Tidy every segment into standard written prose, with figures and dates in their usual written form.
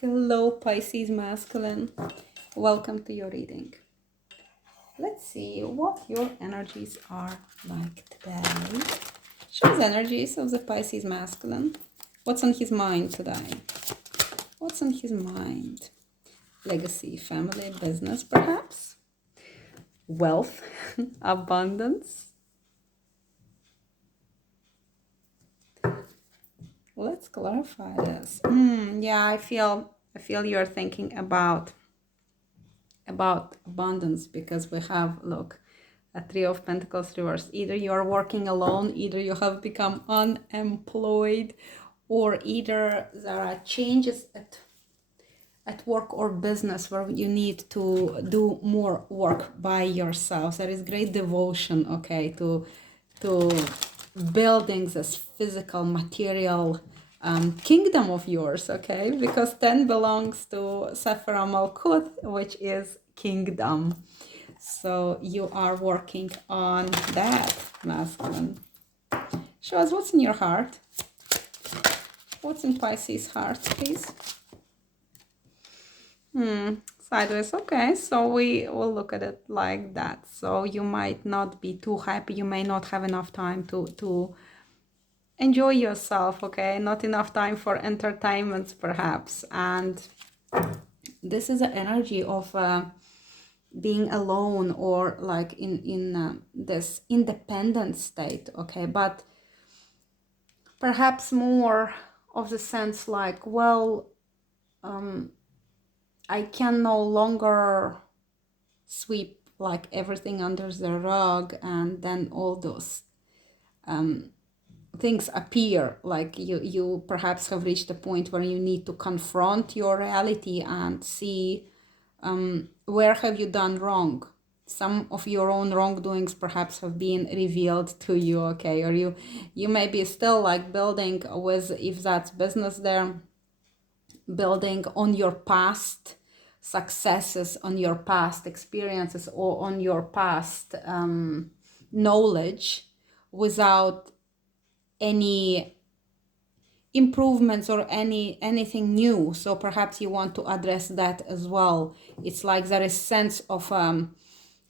Hello, Pisces masculine. Welcome to your reading. Let's see what your energies are like today. Show the energies of the Pisces masculine. What's on his mind today? What's on his mind? Legacy, family, business, perhaps? Wealth, abundance. Let's clarify this. Yeah, I feel you're thinking about abundance, because we have, look, a Three of Pentacles reversed. Either you're working alone, either you have become unemployed, or either there are changes at work or business where you need to do more work by yourself. There is great devotion, okay, to building this physical material kingdom of yours, okay, because 10 belongs to Sephira Malkuth, which is kingdom. So you are working on that, masculine. Show us what's in your heart. What's in Pisces' heart, please? Sideways. Okay, so we will look at it like that. So you might not be too happy. You may not have enough time to enjoy yourself, okay? Not enough time for entertainments, perhaps. And this is the energy of being alone, or like in this independent state, okay? But perhaps more of the sense like, well, I can no longer sweep like everything under the rug, and then all those things appear. Like you perhaps have reached a point where you need to confront your reality and see where have you done wrong. Some of your own wrongdoings perhaps have been revealed to you, okay? Or you may be still like building with, if that's business there, building on your past successes, on your past experiences, or on your past knowledge, without any improvements or anything new. So perhaps you want to address that as well. It's like there is sense of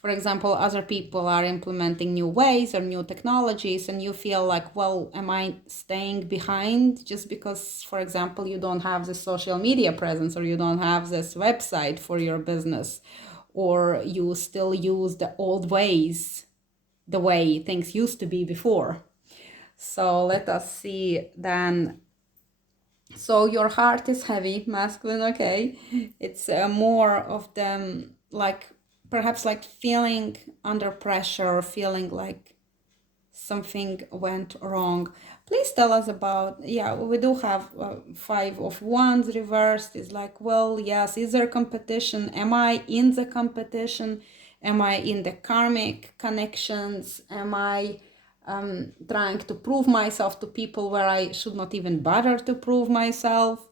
for example, other people are implementing new ways or new technologies, and you feel like, well, am I staying behind just because, for example, you don't have the social media presence, or you don't have this website for your business, or you still use the old ways, the way things used to be before. So let us see then. So your heart is heavy, masculine, okay? It's more of them, like perhaps like feeling under pressure, feeling like something went wrong. Please tell us about, yeah, we do have Five of Wands reversed. Is like, well, yes, is there competition? Am I in the competition? Am I in the karmic connections? Am I trying to prove myself to people where I should not even bother to prove myself?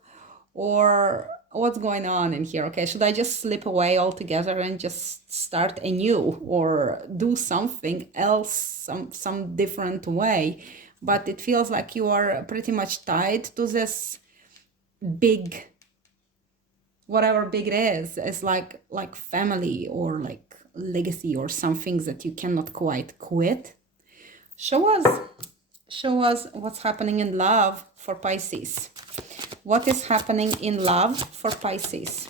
Or what's going on in here? Okay, should I just slip away altogether and just start anew, or do something else, some different way? But it feels like you are pretty much tied to this big, whatever big it is. It's like family, or like legacy, or something that you cannot quite quit. Show us what's happening in love for Pisces. What is happening in love for Pisces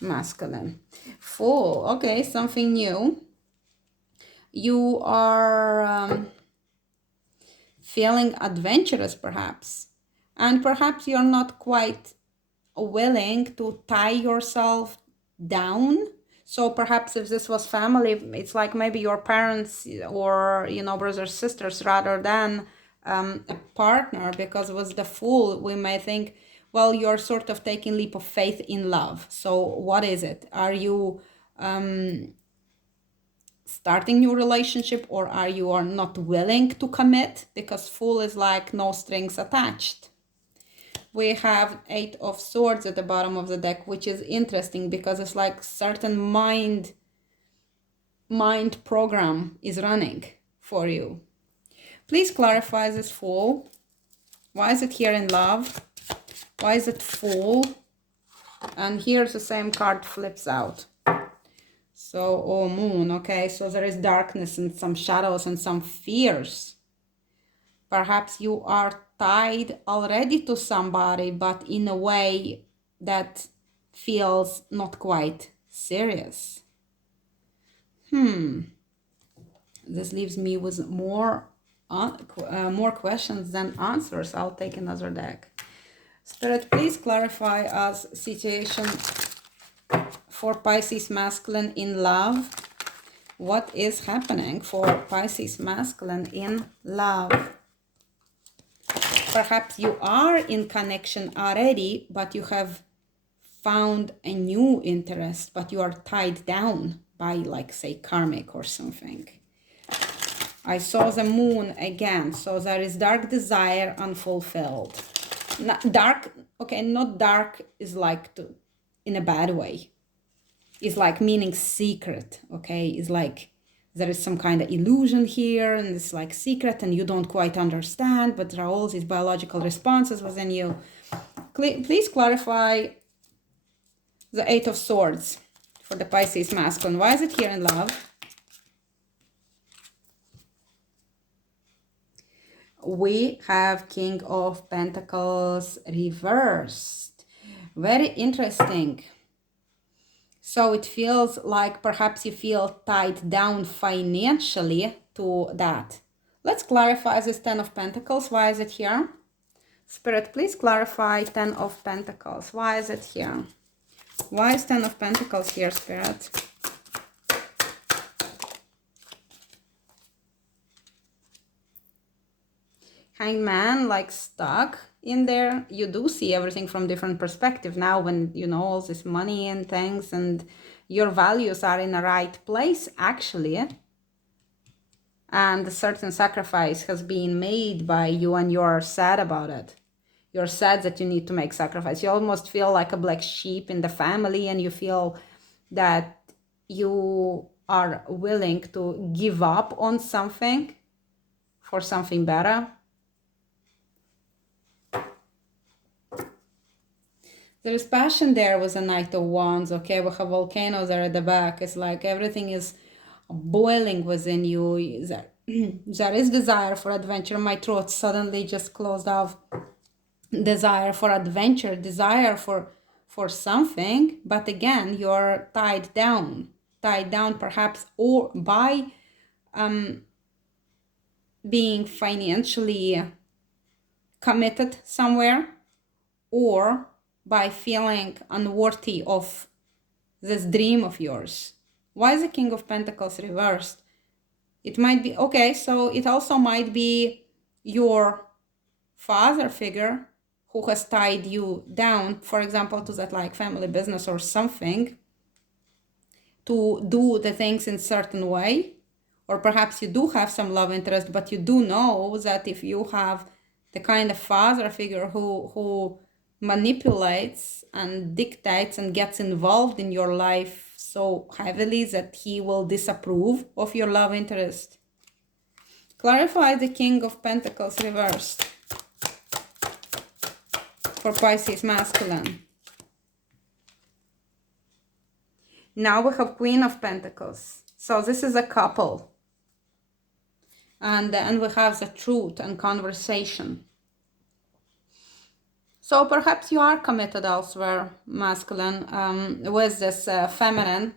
masculine? Fool. Okay, something new. You are feeling adventurous, perhaps, and perhaps you're not quite willing to tie yourself down. So perhaps if this was family, it's like maybe your parents, or brothers, sisters, rather than a partner. Because with the Fool, we may think, well, you're sort of taking leap of faith in love. So what is it? Are you starting new relationship, or are you not willing to commit? Because Fool is like no strings attached. We have Eight of Swords at the bottom of the deck, which is interesting because it's like certain mind program is running for you. Please clarify this Fool. Why is it here in love? Why is it Fool? And here's the same card flips out. So, oh, moon, okay, so there is darkness and some shadows and some fears. Perhaps you are tied already to somebody, but in a way that feels not quite serious. This leaves me with more questions than answers. I'll take another deck. Spirit, please clarify us situation for Pisces masculine in love. What is happening for Pisces masculine in love? Perhaps you are in connection already, but you have found a new interest, but you are tied down by, like, say, karmic or something. I saw the moon again, so there is dark desire unfulfilled. Not dark, okay, not dark is like in a bad way. It's like meaning secret, okay? It's like there is some kind of illusion here and it's like secret and you don't quite understand, but there are all these biological responses within you. Please clarify the Eight of Swords for the Pisces masculine. Why is it here in love? We have King of Pentacles reversed. Very interesting. So it feels like perhaps you feel tied down financially to that. Let's clarify this Ten of Pentacles. Why is it here? Spirit, please clarify Ten of Pentacles. Why is it here? Why is Ten of Pentacles here, Spirit? Hanged Man, like stuck in there. You do see everything from different perspective now when you know all this money and things and your values are in the right place actually, and a certain sacrifice has been made by you and you're sad about it. You're sad that you need to make sacrifice. You almost feel like a black sheep in the family and you feel that you are willing to give up on something for something better. There is passion there with a Knight of Wands, okay? We have volcanoes there at the back. It's like everything is boiling within you. There is desire for adventure. My throat suddenly just closed off. Desire for adventure, desire for something. But again, you're tied down perhaps or by being financially committed somewhere, or by feeling unworthy of this dream of yours. Why is the King of Pentacles reversed? It might be, okay, so it also might be your father figure who has tied you down, for example, to that like family business or something, to do the things in certain way. Or perhaps you do have some love interest, but you do know that if you have the kind of father figure who manipulates and dictates and gets involved in your life so heavily that he will disapprove of your love interest. Clarify the King of Pentacles reversed for Pisces masculine. Now we have Queen of Pentacles. So this is a couple. And we have the truth and conversation. So perhaps you are committed elsewhere, masculine, with this feminine.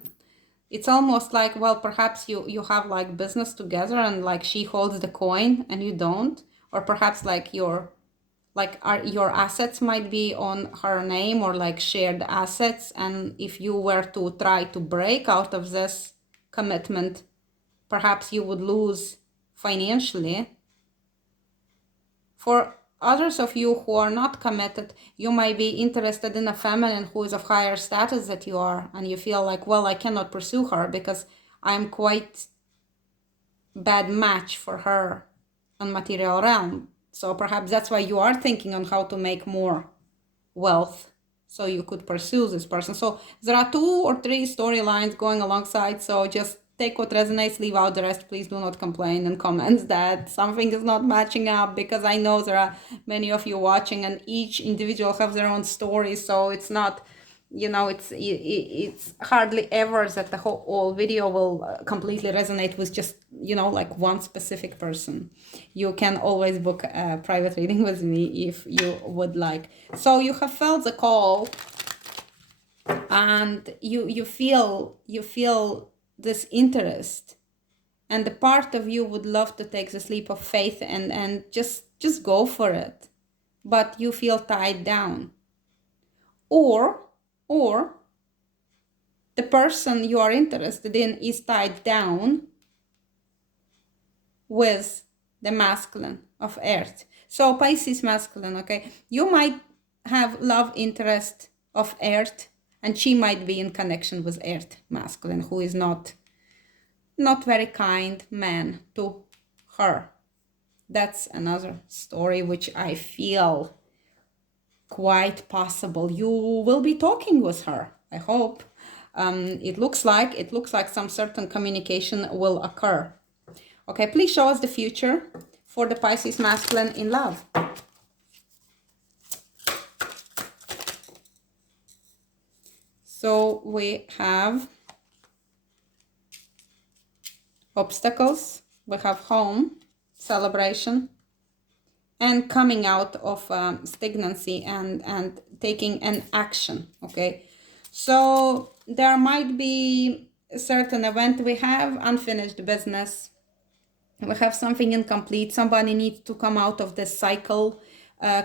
It's almost like, well, perhaps you have like business together and like she holds the coin and you don't. Or perhaps like your assets might be on her name or like shared assets. And if you were to try to break out of this commitment, perhaps you would lose financially. For others of you who are not committed, you might be interested in a feminine who is of higher status that you are, and you feel like, well, I cannot pursue her because I'm quite bad match for her on material realm. So perhaps that's why you are thinking on how to make more wealth so you could pursue this person. So there are 2 or 3 storylines going alongside, so just take what resonates, leave out the rest. Please do not complain in comments that something is not matching up, because I know there are many of you watching and each individual have their own story, so it's not it's hardly ever that the whole video will completely resonate with just like one specific person. You can always book a private reading with me if you would like. So you have felt the call, and you feel this interest, and the part of you would love to take this leap of faith and just go for it, but you feel tied down. Or the person you are interested in is tied down with the masculine of Earth. So Pisces masculine, okay? You might have love interest of Earth, and she might be in connection with Earth masculine, who is not very kind man to her. That's another story which I feel quite possible. You will be talking with her, I hope. It looks like some certain communication will occur. Okay, please show us the future for the Pisces masculine in love. So we have obstacles, we have home, celebration, and coming out of stagnancy and taking an action. Okay, so there might be a certain event. We have unfinished business, we have something incomplete. Somebody needs to come out of this cycle,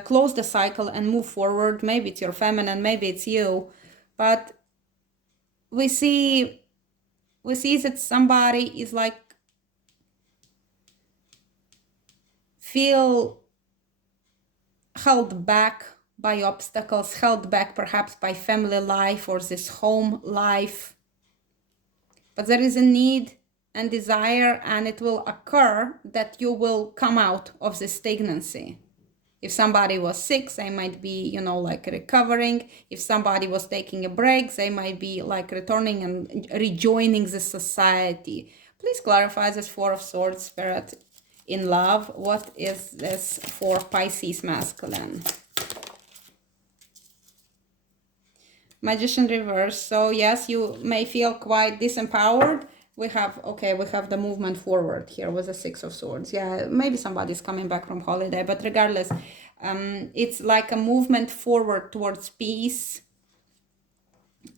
close the cycle and move forward. Maybe it's your feminine, maybe it's you, but we see that somebody is like feel held back by obstacles, held back perhaps by family life or this home life. But there is a need and desire, and it will occur that you will come out of the stagnancy. If somebody was sick, they might be, like recovering. If somebody was taking a break, they might be like returning and rejoining the society. Please clarify this Four of Swords, Spirit, in love. What is this for Pisces masculine? Magician reverse. So yes, you may feel quite disempowered. We have the movement forward here with the Six of Swords. Yeah, maybe somebody's coming back from holiday, but regardless, it's like a movement forward towards peace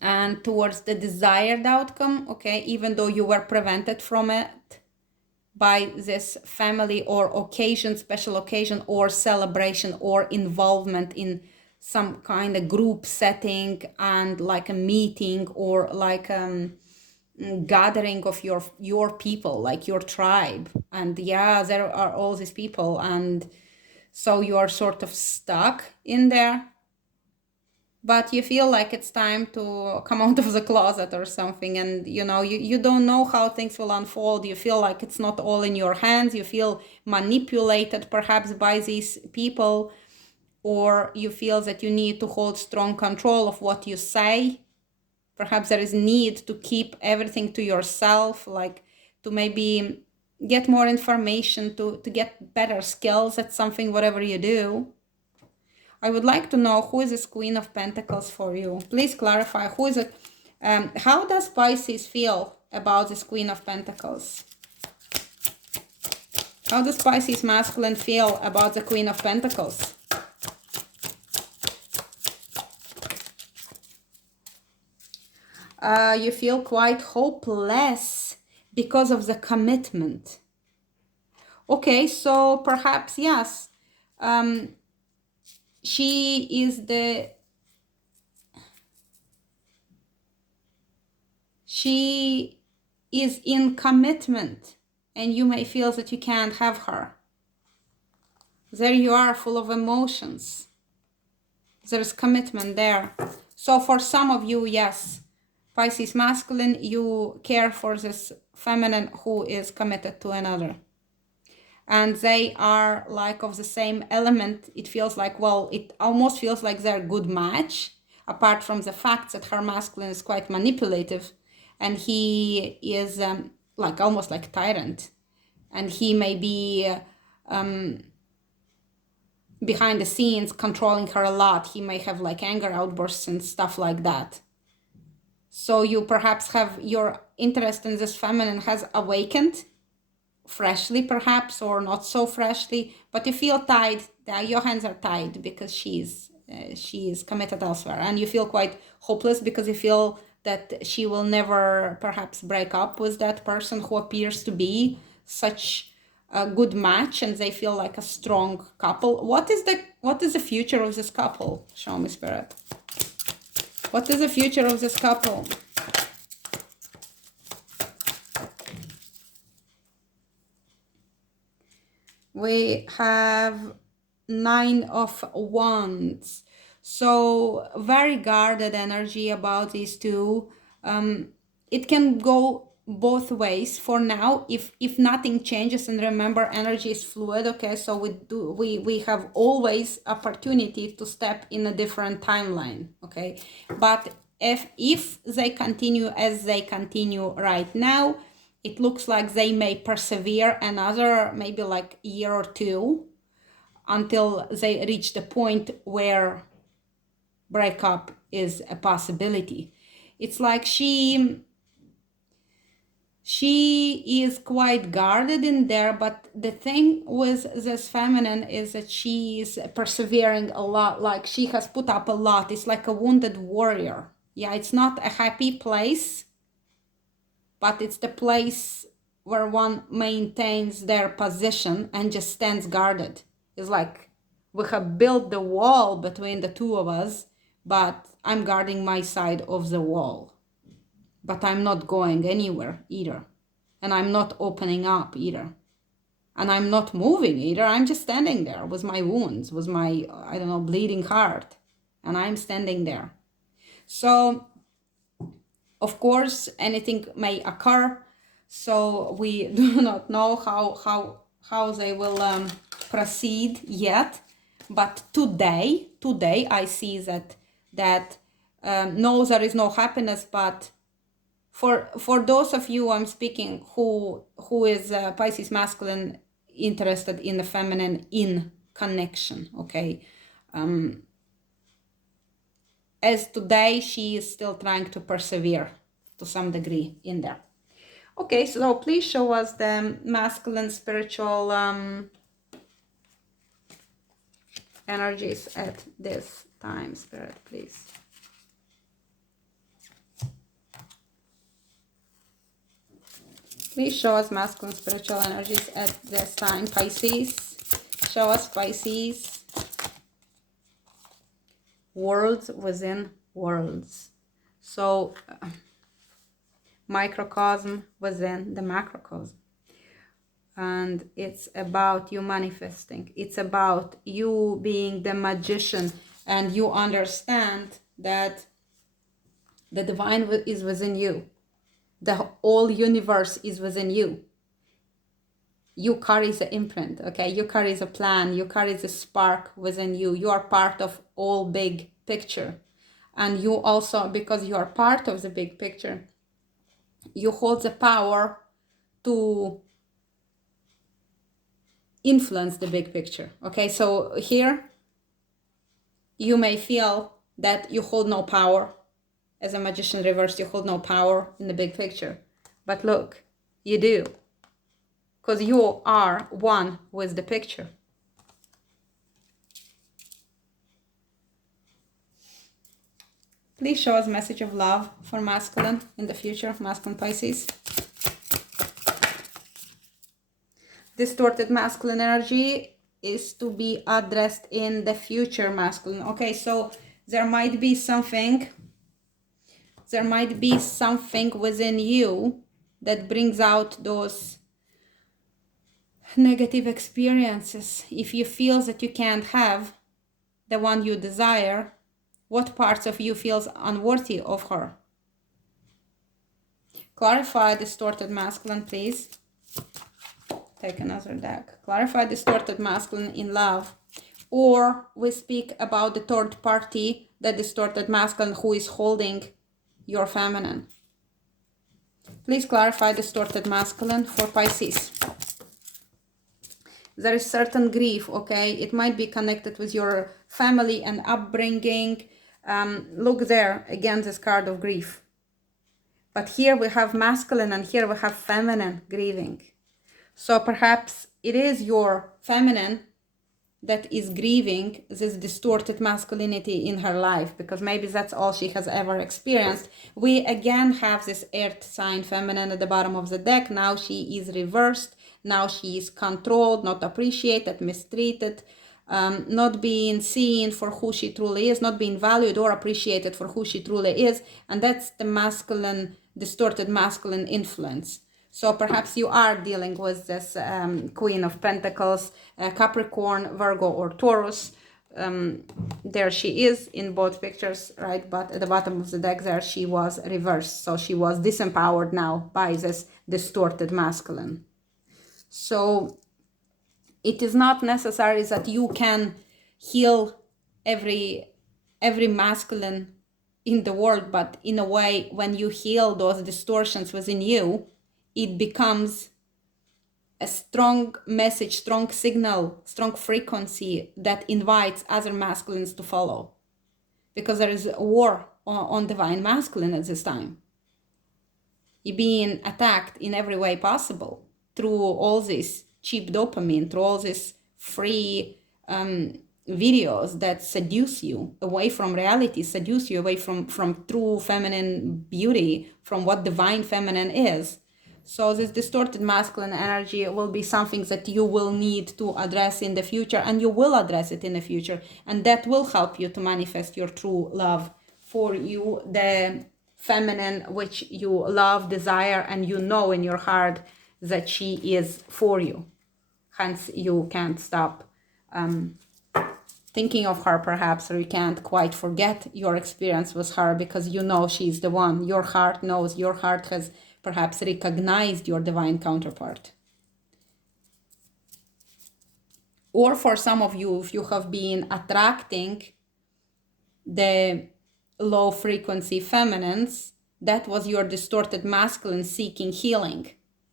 and towards the desired outcome. Okay, even though you were prevented from it by this family or occasion, special occasion or celebration or involvement in some kind of group setting and like a meeting or like gathering of your people, like your tribe. And yeah, there are all these people, and so you are sort of stuck in there, but you feel like it's time to come out of the closet or something, and you don't know how things will unfold. You feel like it's not all in your hands. You feel manipulated perhaps by these people, or you feel that you need to hold strong control of what you say. Perhaps there is need to keep everything to yourself, like to maybe get more information, to get better skills at something, whatever you do. I would like to know who is this Queen of Pentacles for you. Please clarify who is it. How does Pisces feel about this Queen of Pentacles? How does Pisces masculine feel about the Queen of Pentacles? You feel quite hopeless because of the commitment. Okay, so perhaps, yes, she is in commitment, and you may feel that you can't have her. There you are, full of emotions. There's commitment there. So for some of you, yes, Pisces masculine, you care for this feminine who is committed to another. And they are like of the same element. It feels like, well, it almost feels like they're a good match, apart from the fact that her masculine is quite manipulative, and he is like almost like a tyrant. And he may be behind the scenes controlling her a lot. He may have like anger outbursts and stuff like that. So you perhaps have your interest in this feminine has awakened freshly, perhaps, or not so freshly, but you feel tied. Your hands are tied because she is committed elsewhere, and you feel quite hopeless because you feel that she will never perhaps break up with that person who appears to be such a good match, and they feel like a strong couple. What is the future of this couple? Show me, Spirit. What is the future of this couple? We have 9 of Wands. So very guarded energy about these two. It can go both ways for now if nothing changes. And remember, energy is fluid. Okay, so we have always opportunity to step in a different timeline. Okay, but if they continue as they continue right now, it looks like they may persevere another maybe like year or two until they reach the point where breakup is a possibility. It's like she is quite guarded in there, but the thing with this feminine is that she is persevering a lot. Like she has put up a lot. It's like a wounded warrior. Yeah, it's not a happy place, but it's the place where one maintains their position and just stands guarded. It's like we have built the wall between the two of us, but I'm guarding my side of the wall. But I'm not going anywhere either. And I'm not opening up either. And I'm not moving either. I'm just standing there with my wounds, with my, I don't know, bleeding heart. And I'm standing there. So, of course, anything may occur. So we do not know how they will proceed yet. But today I see that no, there is no happiness, but for those of you I'm speaking who is Pisces masculine, interested in the feminine, in connection, okay, as today she is still trying to persevere to some degree in there. Okay, so please show us the masculine spiritual energies at this time, Spirit, please. Please show us masculine spiritual energies at this time, Pisces. Show us, Pisces. Worlds within worlds. So, microcosm within the macrocosm. And it's about you manifesting. It's about you being the magician, and you understand that the divine is within you. The whole universe is within you. You carry the imprint, okay? You carry the plan. You carry the spark within you. You are part of all big picture. And you also, because you are part of the big picture, you hold the power to influence the big picture, okay? So here, you may feel that you hold no power. As a magician reverse, you hold no power in the big picture. But look, you do. Because you are one with the picture. Please show us a message of love for masculine in the future, masculine Pisces. Distorted masculine energy is to be addressed in the future masculine. Okay, so there might be something within you that brings out those negative experiences. If you feel that you can't have the one you desire, what parts of you feels unworthy of her? Clarify distorted masculine, please. Take another deck. Clarify distorted masculine in love. Or we speak about the third party, the distorted masculine who is holding your feminine. Please clarify distorted masculine for Pisces. there is certain grief, okay? It might be connected with your family and upbringing. Look there, again, this card of grief. But here we have masculine and here we have feminine grieving. So perhaps it is your feminine that is grieving this distorted masculinity in her life, because maybe that's all she has ever experienced. We again have this earth sign feminine at the bottom of the deck. Now she is reversed. Now she is controlled, not appreciated, mistreated, not being seen for who she truly is, not being valued or appreciated for who she truly is. And that's the masculine, distorted masculine influence. So perhaps you are dealing with this Queen of Pentacles, Capricorn, Virgo, or Taurus. There she is in both pictures, right? But at the bottom of the deck there, she was reversed. So she was disempowered now by this distorted masculine. So it is not necessary that you can heal every masculine in the world, but in a way, when you heal those distortions within you, it becomes a strong message, strong signal, strong frequency that invites other masculines to follow. Because there is a war on divine masculine at this time. You're being attacked in every way possible through all this cheap dopamine, through all these free videos that seduce you away from reality, seduce you away from true feminine beauty, from what divine feminine is. So this distorted masculine energy will be something that you will need to address in the future, and you will address it in the future. And that will help you to manifest your true love for you, the feminine which you love, desire, and you know in your heart that she is for you. Hence, you can't stop thinking of her perhaps, or you can't quite forget your experience with her because you know she's the one. Your heart knows, your heart has perhaps recognized your divine counterpart. Or for some of you, if you have been attracting the low frequency feminines, that was your distorted masculine seeking healing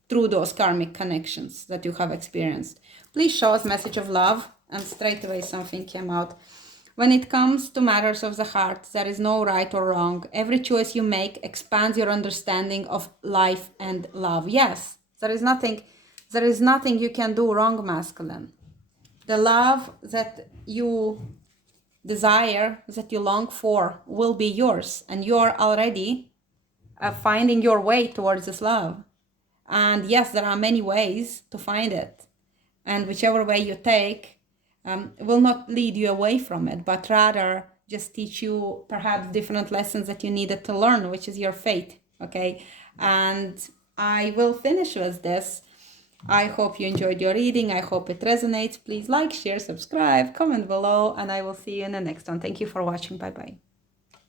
through those karmic connections that you have experienced. Please show us message of love, and straight away something came out. When it comes to matters of the heart, there is no right or wrong. Every choice you make expands your understanding of life and love. Yes, there is nothing you can do wrong, masculine. The love that you desire, that you long for, will be yours, and you are already finding your way towards this love. And yes, there are many ways to find it, and whichever way you take will not lead you away from it, but rather just teach you perhaps different lessons that you needed to learn, which is your fate, okay? And I will finish with this. I hope you enjoyed your reading. I hope it resonates. Please like, share, subscribe, comment below, and I will see you in the next one. Thank you for watching. Bye-bye.